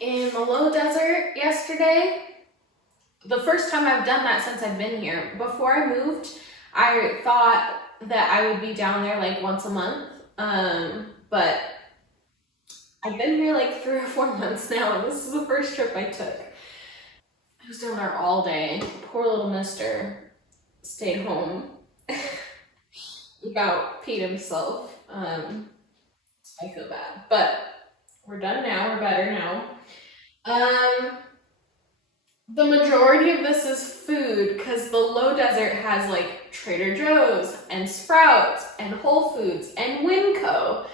In the low desert yesterday. The first time I've done that since I've been here. Before I moved, I thought that I would be down there like once a month, but I've been here like 3 or 4 months now, and this is the first trip I took. I was down there all day. Poor little mister stayed home. He about peed himself. I feel bad, but we're done now. We're better now. The majority of this is food because the low desert has like Trader Joe's and Sprouts and Whole Foods and Winco,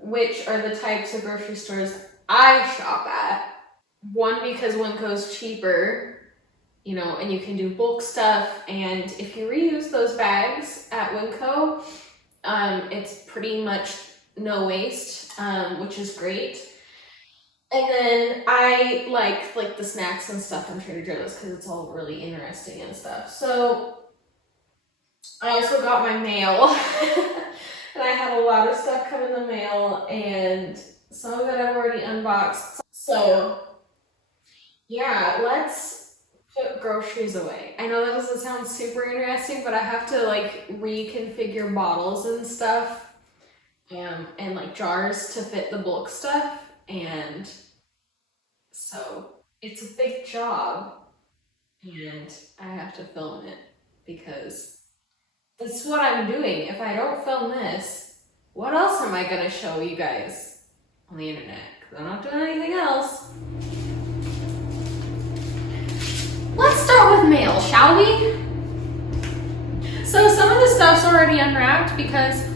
which are the types of grocery stores I shop at. One, because Winco's cheaper, you know, and you can do bulk stuff, and if you reuse those bags at Winco, it's pretty much no waste, which is great. And then I like the snacks and stuff from Trader Joe's because it's all really interesting and stuff. So I also got my mail and I had a lot of stuff come in the mail, and some of it I've already unboxed. So yeah, let's put groceries away. I know that doesn't sound super interesting, but I have to like reconfigure bottles and stuff, and like jars to fit the bulk stuff. And so it's a big job, and I have to film it because this is what I'm doing. If I don't film this, what else am I gonna show you guys on the internet? Because I'm not doing anything else. Let's start with mail, shall we? So some of the stuff's already unwrapped because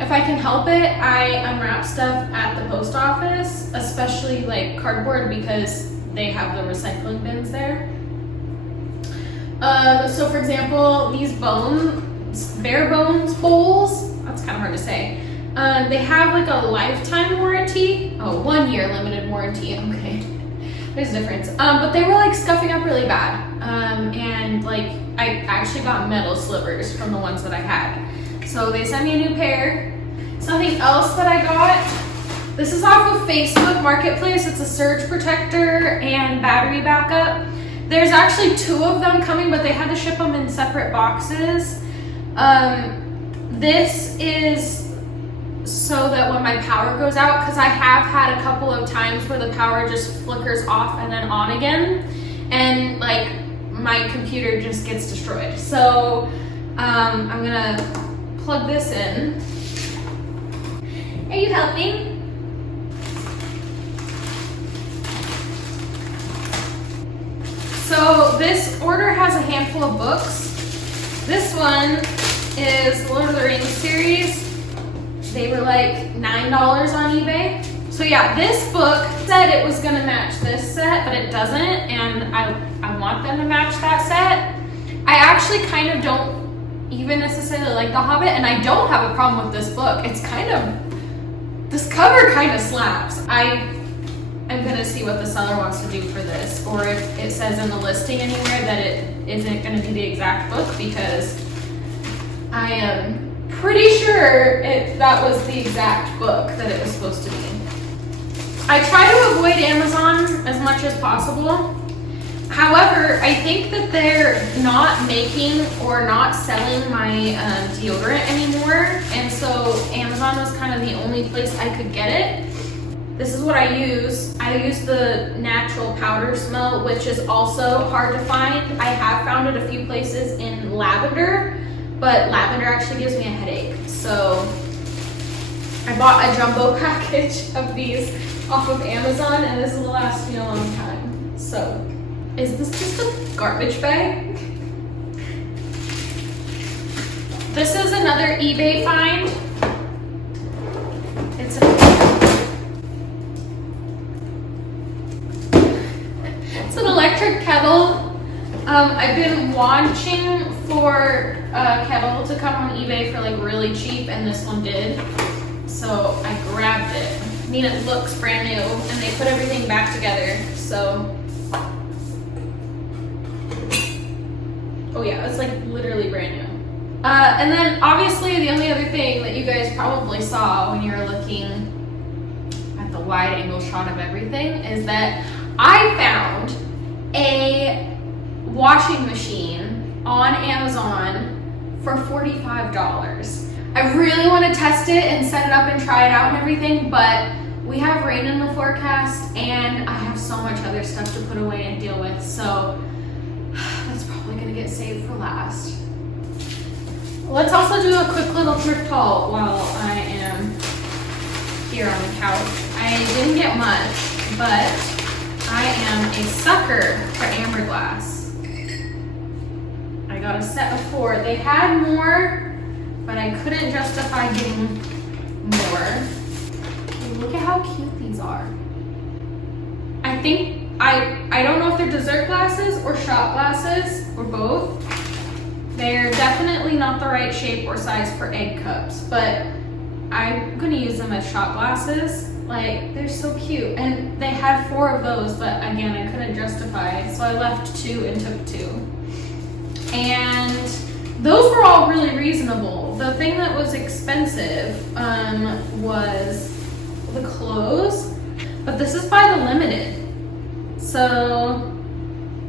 if I can help it, I unwrap stuff at the post office, especially like cardboard because they have the recycling bins there. So for example, these bare bones bowls, that's kind of hard to say. They have like a lifetime warranty. Oh, 1 year limited warranty, okay. There's a difference. But they were like scuffing up really bad. And like I actually got metal slivers from the ones that I had. So they sent me a new pair. Something else that I got, this is off of Facebook Marketplace. It's a surge protector and battery backup. There's actually 2 of them coming, but they had to ship them in separate boxes. This is so that when my power goes out, because I have had a couple of times where the power just flickers off and then on again, and like my computer just gets destroyed. So I'm gonna plug this in. Are you helping? So this order has a handful of books. This one is Lord of the Rings series. They were like $9 on eBay. So yeah, this book said it was gonna match this set, but it doesn't, and I want them to match that set. I actually kind of don't even necessarily like The Hobbit, and I don't have a problem with this book. It's kind of, this cover kind of slaps. I'm gonna see what the seller wants to do for this, or if it says in the listing anywhere that it isn't gonna be the exact book, because I am pretty sure that was the exact book that it was supposed to be. I try to avoid Amazon as much as possible. However, I think that they're not making or not selling my deodorant anymore, and so Amazon was kind of the only place I could get it. This is what I use. I use the natural powder smell, which is also hard to find. I have found it a few places in lavender, but lavender actually gives me a headache. So I bought a jumbo package of these off of Amazon, and this will last me a long time. So is this just a garbage bag? This is another eBay find. It's an electric kettle. I've been watching for a kettle to come on eBay for like really cheap, and this one did. So I grabbed it. I mean, it looks brand new, and they put everything back together, so. Oh yeah, it's like literally brand new. And then obviously the only other thing that you guys probably saw when you were looking at the wide angle shot of everything is that I found a washing machine on Amazon for $45. I really want to test it and set it up and try it out and everything, but we have rain in the forecast and I have so much other stuff to put away and deal with, so that's probably going to get saved for last. Let's also do a quick little thrift haul while I am here on the couch. I didn't get much, but I am a sucker for amber glass. I got a set of 4. They had more, but I couldn't justify getting more. Look at how cute these are. I think, I don't know if they're dessert glasses or shot glasses or both. They're definitely not the right shape or size for egg cups, but I'm gonna use them as shot glasses. Like, they're so cute. And they had 4 of those, but again, I couldn't justify, so I left 2 and took 2. And those were all really reasonable. The thing that was expensive was the clothes, but this is by the Limited. So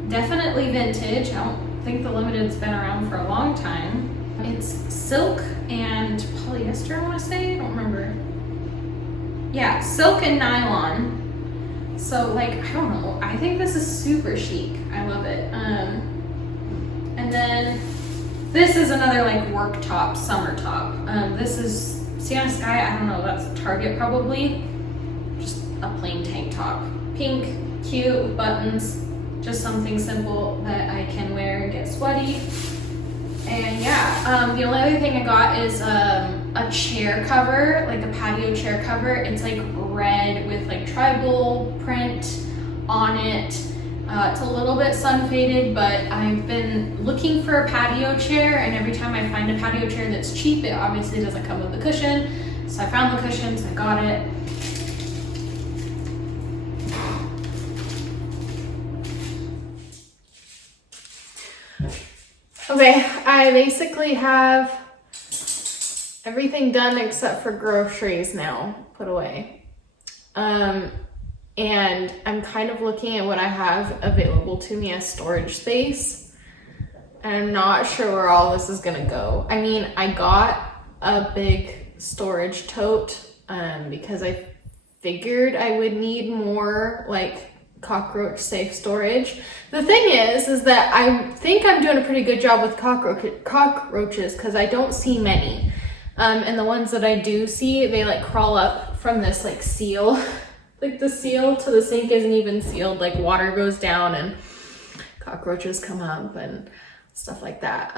definitely vintage. I don't think the Limited's been around for a long time. It's silk and polyester, I want to say. I don't remember. Yeah, silk and nylon. So like, I don't know. I think this is super chic. I love it. And then this is another like work top, summer top. This is Sienna Sky. I don't know. That's Target probably. Just a plain tank top. Pink, cute with buttons. Just something simple that I can wear and get sweaty. And yeah, the only other thing I got is a chair cover, like a patio chair cover. It's like red with like tribal print on it. It's a little bit sun faded, but I've been looking for a patio chair, and every time I find a patio chair that's cheap, it obviously doesn't come with a cushion. So I found the cushions, I got it. Okay, I basically have everything done except for groceries now put away. And I'm kind of looking at what I have available to me as storage space. And I'm not sure where all this is gonna go. I mean, I got a big storage tote because I figured I would need more like cockroach safe storage. The thing is that I think I'm doing a pretty good job with cockroaches because I don't see many. And the ones that I do see, they like crawl up from this like seal. Like the seal to the sink isn't even sealed, like water goes down and cockroaches come up and stuff like that.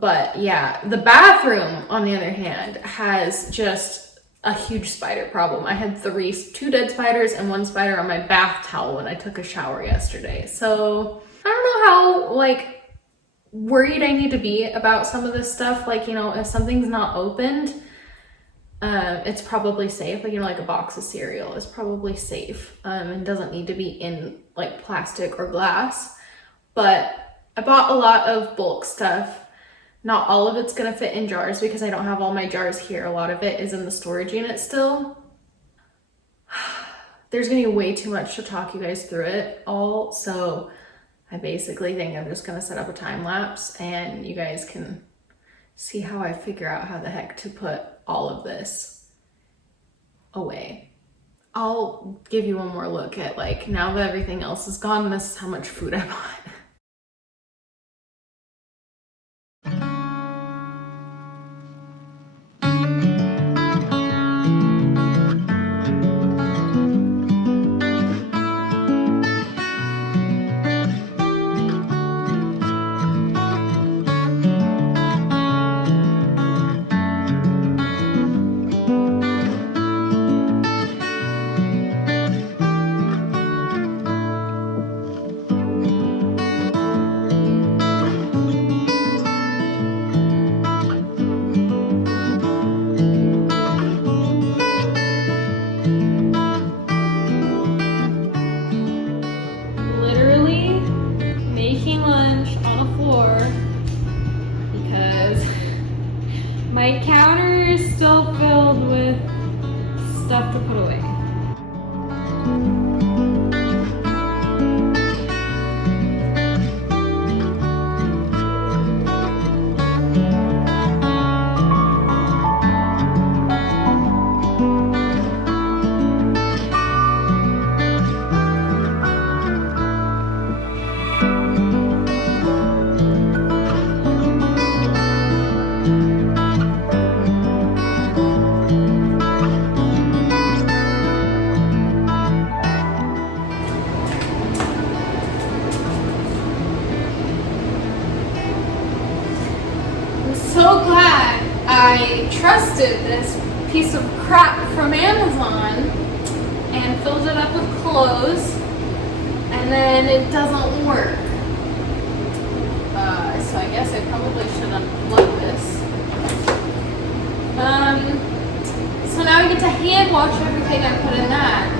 But yeah, the bathroom on the other hand has just a huge spider problem. I had 2 dead spiders and 1 spider on my bath towel when I took a shower yesterday. So I don't know how like worried I need to be about some of this stuff. Like, you know, if something's not opened, it's probably safe. Like, you know, like a box of cereal is probably safe and doesn't need to be in like plastic or glass. But I bought a lot of bulk stuff. Not all of it's gonna fit in jars because I don't have all my jars here. A lot of it is in the storage unit still. There's gonna be way too much to talk you guys through it all, so I basically think I'm just gonna set up a time lapse and you guys can see how I figure out how the heck to put all of this away. I'll give you one more look at like, now that everything else is gone, this is how much food I bought. stuff to put away. So glad I trusted this piece of crap from Amazon and filled it up with clothes, and then it doesn't work. So I guess I probably should unplug this. So now I get to hand wash everything I put in that.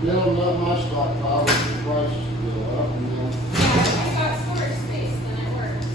Building up my stockpile, the prices go up and then. Yeah, if I got storage space, then it works.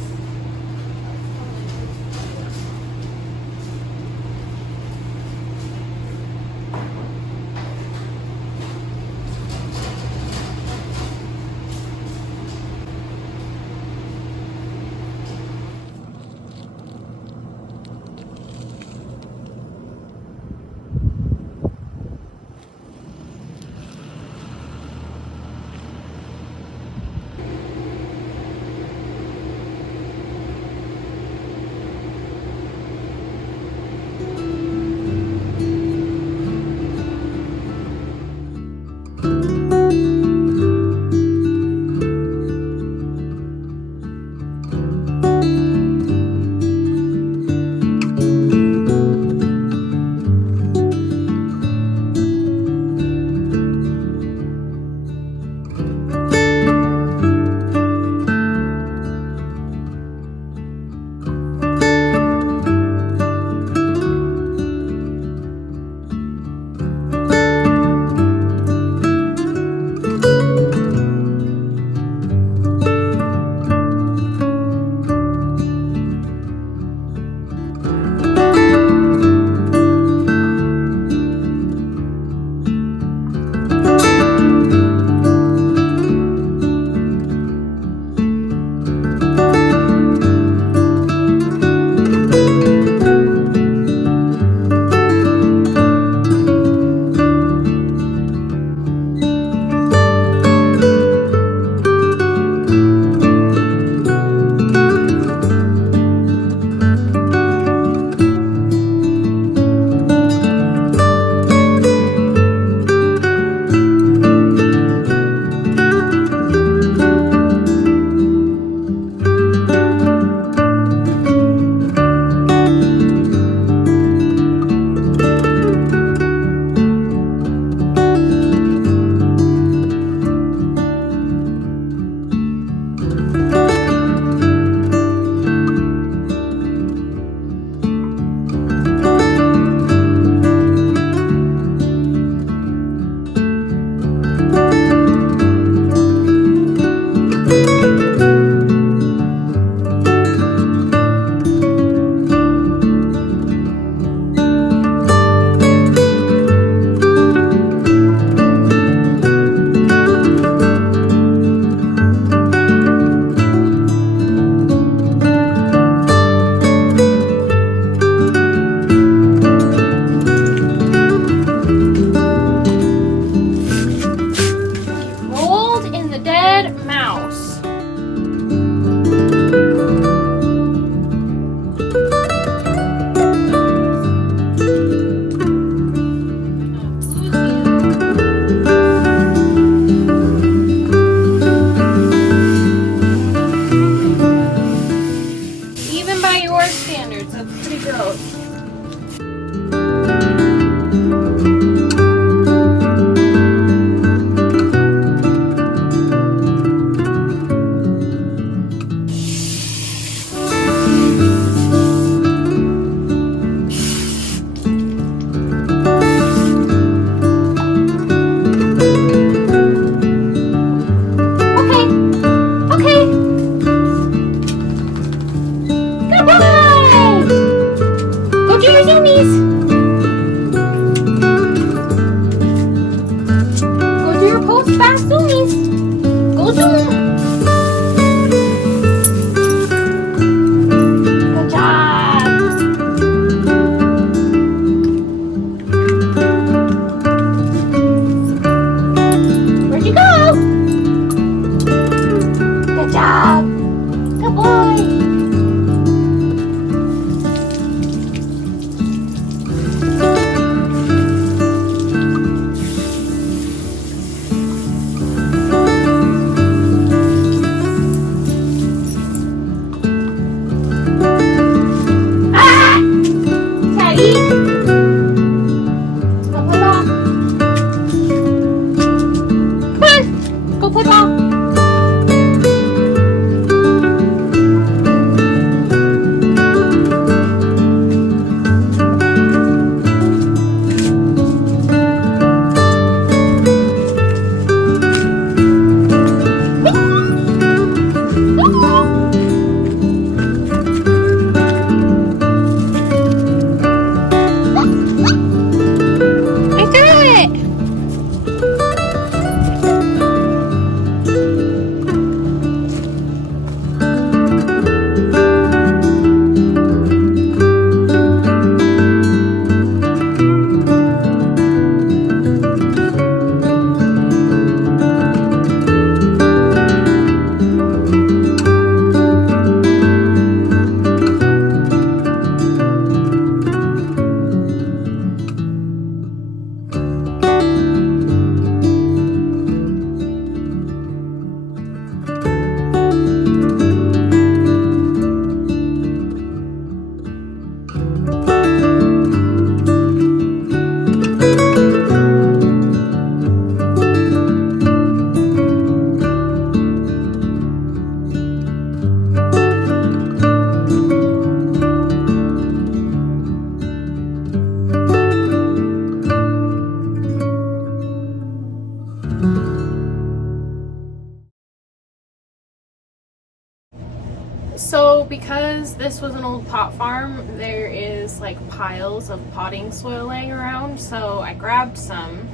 because this was an old pot farm, there is like piles of potting soil laying around, so I grabbed some.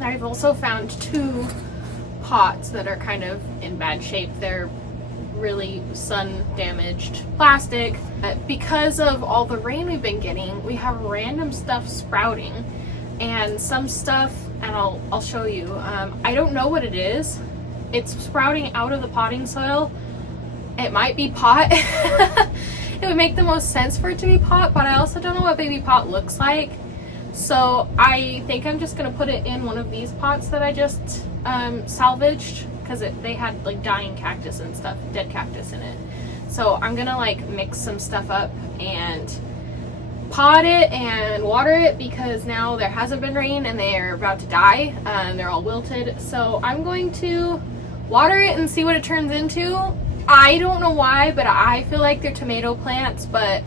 I've also found 2 pots that are kind of in bad shape. They're really sun damaged plastic. Because of all the rain we've been getting, we have random stuff sprouting, and some stuff, and I'll show you, I don't know what it is. It's sprouting out of the potting soil. It might be pot. It would make the most sense for it to be pot, but I also don't know what baby pot looks like. So I think I'm just gonna put it in one of these pots that I just salvaged, because they had like dying cactus and stuff, dead cactus in it. So I'm gonna like mix some stuff up and pot it and water it, because now there hasn't been rain and they're about to die. They're all wilted. So I'm going to water it and see what it turns into. I don't know why, but I feel like they're tomato plants, but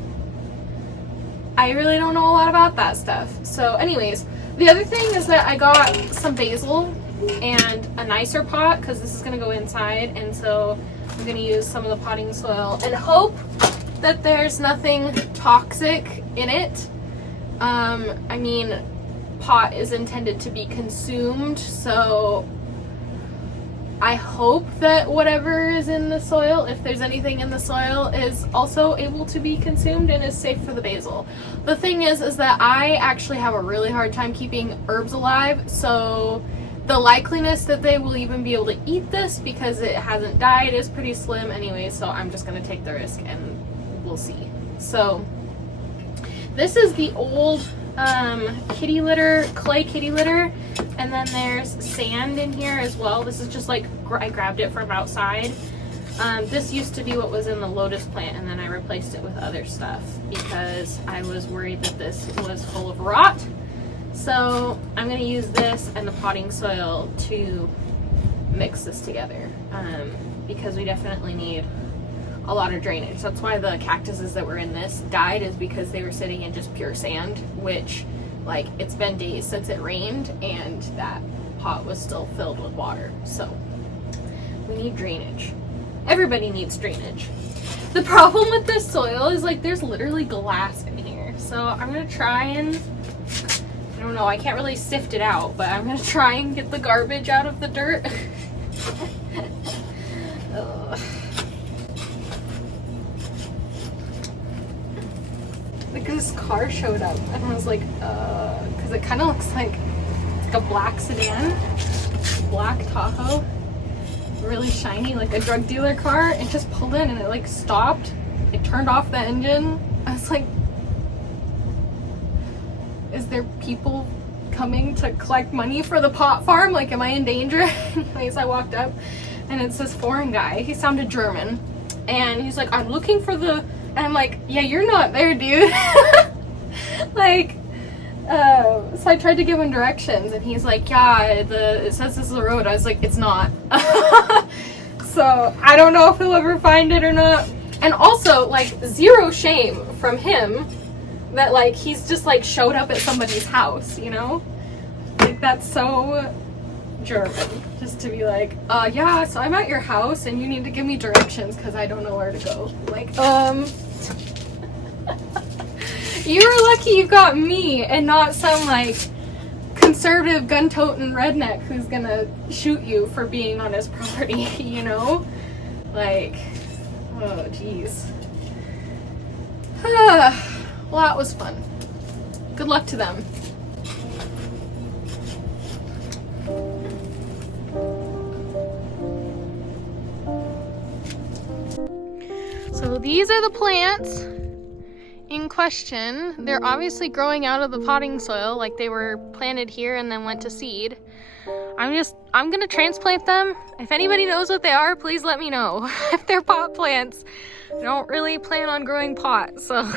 I really don't know a lot about that stuff. So anyways, the other thing is that I got some basil and a nicer pot, because this is going to go inside, and so I'm going to use some of the potting soil and hope that there's nothing toxic in it. I mean, pot is intended to be consumed, so I hope that whatever is in the soil, if there's anything in the soil, is also able to be consumed and is safe for the basil. The thing is that I actually have a really hard time keeping herbs alive, so the likeliness that they will even be able to eat this because it hasn't died is pretty slim anyway, so I'm just going to take the risk and we'll see. So this is the old kitty litter, clay kitty litter, and then there's sand in here as well. This is just like, I grabbed it from outside. This used to be what was in the lotus plant, and then I replaced it with other stuff because I was worried that this was full of rot. So I'm going to use this and the potting soil to mix this together, because we definitely need a lot of drainage. That's why the cactuses that were in this died, is because they were sitting in just pure sand, which, like, it's been days since it rained and that pot was still filled with water. So we need drainage. Everybody needs drainage. The problem with this soil is, like, there's literally glass in here. So I'm gonna try and, I don't know, I can't really sift it out, but I'm gonna try and get the garbage out of the dirt. Ugh. Like, this car showed up and I was like, because it kind of looks like it's like a black sedan, black Tahoe, really shiny, like a drug dealer car. It just pulled in and it like stopped. It turned off the engine. I was like, is there people coming to collect money for the pot farm? Like, am I in danger? Anyways, I walked up and it's this foreign guy. He sounded German and he's like, I'm looking for the, and I'm like, yeah, you're not there, dude. Like, so I tried to give him directions and he's like, yeah, it says this is the road. I was like, it's not. So I don't know if he'll ever find it or not. And also, like, zero shame from him that, like, he's just like showed up at somebody's house, you know? Like, that's so German, just to be like, yeah, so I'm at your house and you need to give me directions because I don't know where to go. Like, you're lucky you got me and not some, like, conservative gun-toting redneck who's gonna shoot you for being on his property, you know? Like, oh, jeez. Well, that was fun. Good luck to them. So these are the plants in question. They're obviously growing out of the potting soil, like they were planted here and then went to seed. I'm gonna transplant them. If anybody knows what they are, please let me know. If they're pot plants, I don't really plan on growing pot, so.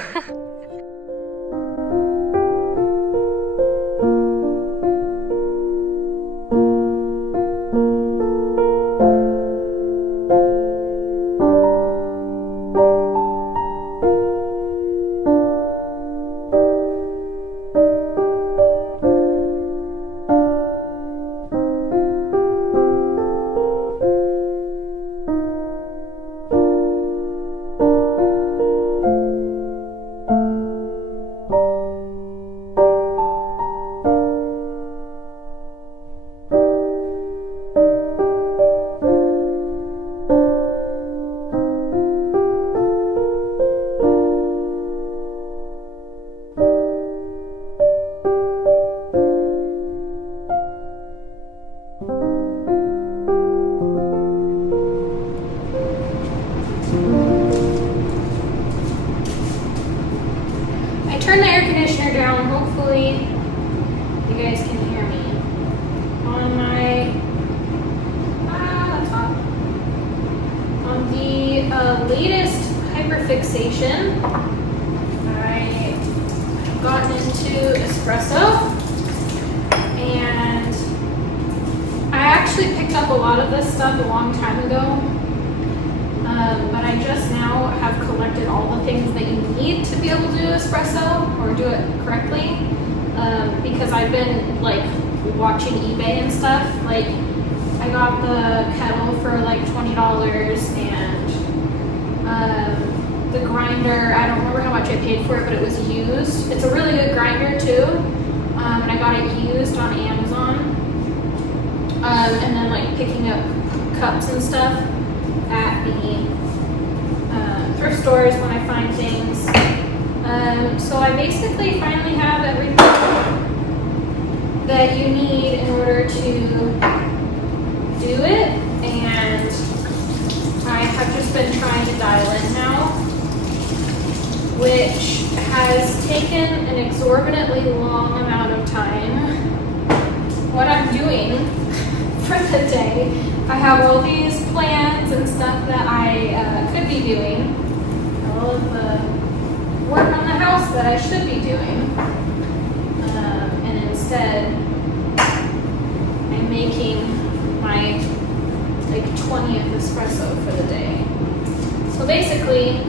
guys can hear me. On my laptop, on the latest hyperfixation, I've gotten into espresso, and I actually picked up a lot of this stuff a long time ago, but I just now have collected all the things that you need to be able to do espresso or do it correctly, because I've been like watching eBay and stuff. Like I got the kettle for like $20, and the grinder, I don't remember how much I paid for it, but it was used. It's a really good grinder too, and I got it used on Amazon. And then like picking up cups and stuff at the thrift stores when I find things. So I basically finally have everything that you need in order to do it, and I have just been trying to dial in now, which has taken an exorbitantly long amount of time. What I'm doing for the day, I have all these plans and stuff that I could be doing, all of the work on the house that I should be doing, and instead I'm making my like 20th espresso for the day. So basically,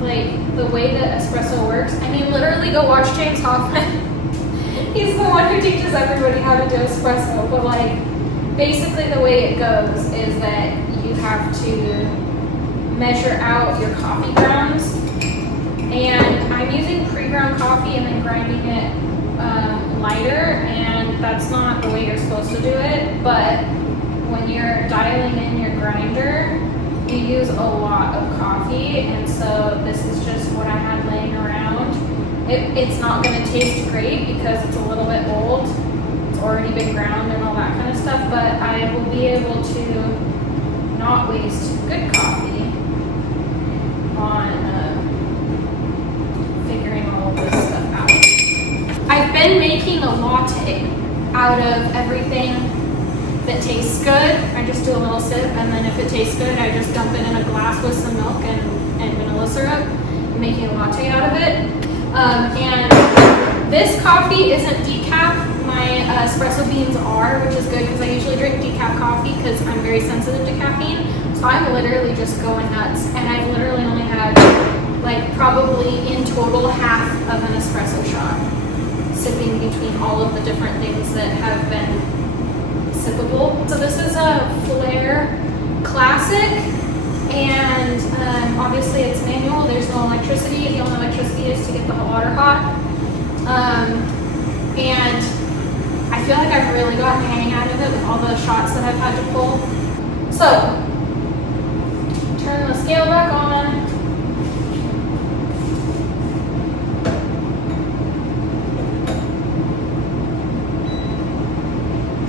like the way that espresso works, I mean literally go watch James Hoffman. He's the one who teaches everybody how to do espresso, but like basically the way it goes is that you have to measure out your coffee grounds, and I'm using pre-ground coffee and then grinding it lighter, and that's not the way you're supposed to do it, but when you're dialing in your grinder, you use a lot of coffee, and so this is just what I had laying around. It's not going to taste great because it's a little bit old. It's already been ground and all that kind of stuff, but I will be able to not waste good coffee on figuring all of this stuff out. I've been making a latte out of everything that tastes good. I just do a little sip, and then if it tastes good, I just dump it in a glass with some milk and vanilla syrup, making a latte out of it. And this coffee isn't decaf. My espresso beans are, which is good because I usually drink decaf coffee because I'm very sensitive to caffeine. So I'm literally just going nuts, and I've literally only had like probably in total half of an espresso shot, sipping between all of the different things that have been sippable. So this is a Flair Classic. And obviously it's manual, there's no electricity. The only electricity is to get the water hot. And I feel like I've really gotten the hang out of it with all the shots that I've had to pull. So, turn the scale back on.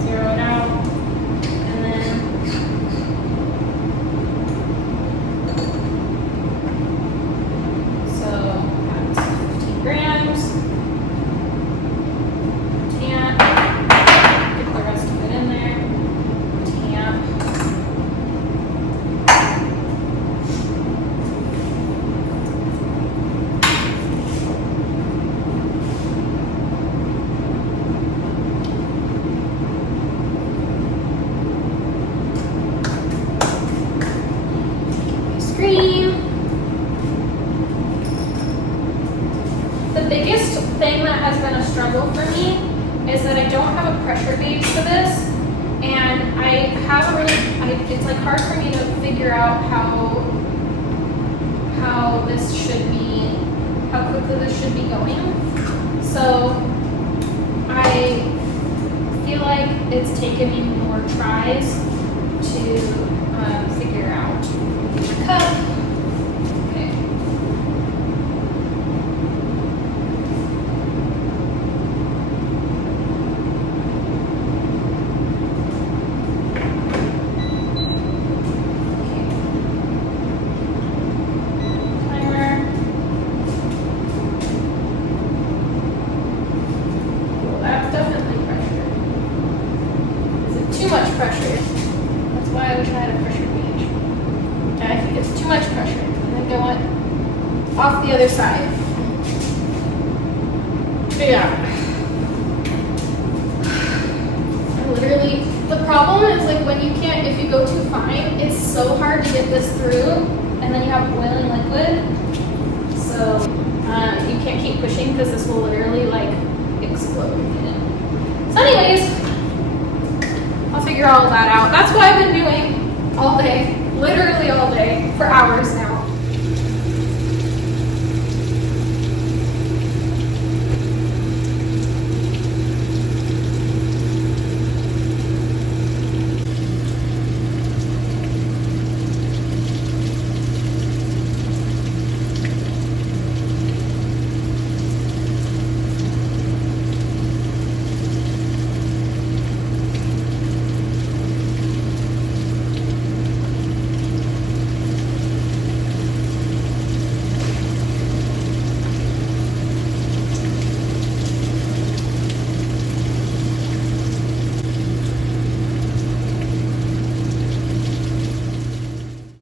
Zero it out. And then grams. Tamp. Get the rest of it in there. Tamp. Screen. The biggest thing that has been a struggle for me is that I don't have a pressure gauge for this, and I have a really, it's like hard for me to figure out how this should be, how quickly this should be going. So I feel like it's taken me more tries to figure out the cup. other side. But yeah. Literally, the problem is like when you can't, if you go too fine, it's so hard to get this through, and then you have boiling liquid, so you can't keep pushing because this will literally like explode. So anyways, I'll figure all of that out. That's what I've been doing all day, literally all day, for hours now.